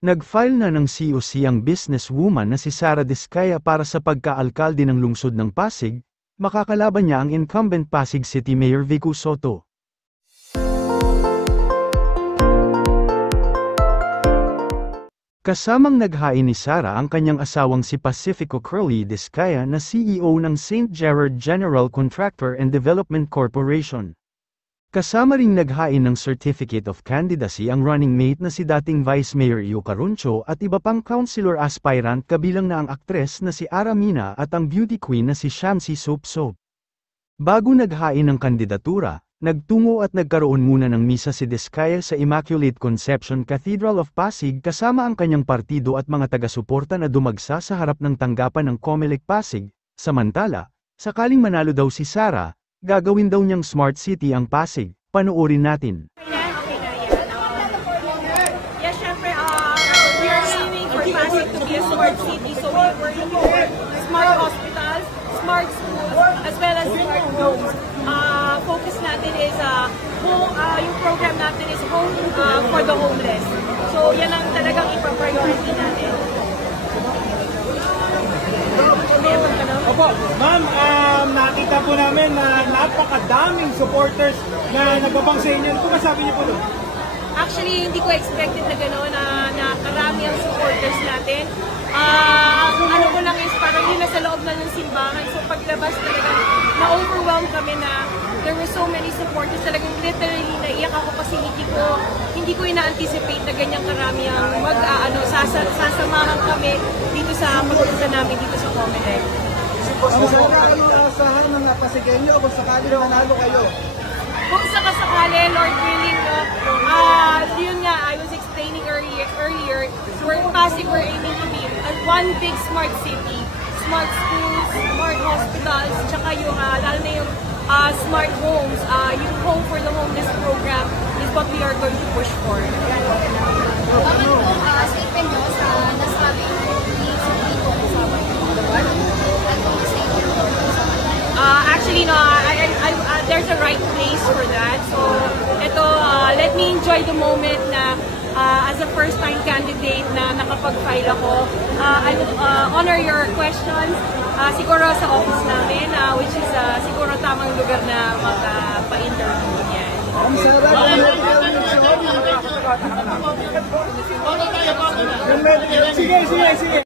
Nag-file na ng COC ang businesswoman na si Sara Diskaya para sa pagka-alkalde ng lungsod ng Pasig, makakalaban niya ang incumbent Pasig City Mayor Vico Sotto. Kasamang naghain ni Sara ang kanyang asawang si Pacifico Curly Diskaya na CEO ng St. Gerard General Contractor and Development Corporation. Kasama ring naghain ng Certificate of Candidacy ang running mate na si dating Vice Mayor Io Caruncio at iba pang councilor aspirant kabilang na ang aktres na si Ara Mina at ang beauty queen na si Shamsi Soap Soap. Bago naghain ng kandidatura, nagtungo at nagkaroon muna ng misa si Diskaya sa Immaculate Conception Cathedral of Pasig kasama ang kanyang partido at mga taga-suporta na dumagsa sa harap ng tanggapan ng Comelec Pasig. Samantala, sakaling manalo daw si Sara, gagawin daw niyang smart city ang Pasig. Panoorin natin. Yes, syempre, we are aiming for Pasig to be a smart city. So we're working for smart hospitals, smart schools, as well as smart homes. Focus natin is, yung program natin is home for the homeless. So yan ang talagang ipa-priority natin. Opo, ma'am, nakita po namin na napakadaming supporters na nagabang sa inyo. Ano po masabi niyo po doon? Actually, hindi ko expected na gano'n na karami ang supporters natin. Ang ano ko lang is parang yun nasa loob na ng simbahan. So paglabas talaga, na-overwhelm kami na there were so many supporters. Talagang literally naiyak ako kasi hindi ko ina-anticipate na ganyang karami ang sasamahan kami dito sa pagpunta namin dito sa Comelec. Ang sana kayo asahan ng Pasigenyo kung sakali na manalo kayo? Kung sakasakali, Lord willing, yun nga, I was explaining earlier, we're in Pasig, we're aiming to be one big smart city, smart schools, smart hospitals, tsaka yung, lalo na yung smart homes, yung Home for the Homeless program is what we are going to push for. Bakit po statement nyo sa nasabi ni Vico kasama nyo? Actually, no, there's a right place for that. So, ito, let me enjoy the moment na as a first-time candidate na nakapag-file ako. I will honor your questions. Siguro sa office namin, which is siguro tamang lugar na magpa-interview niyan. Sige.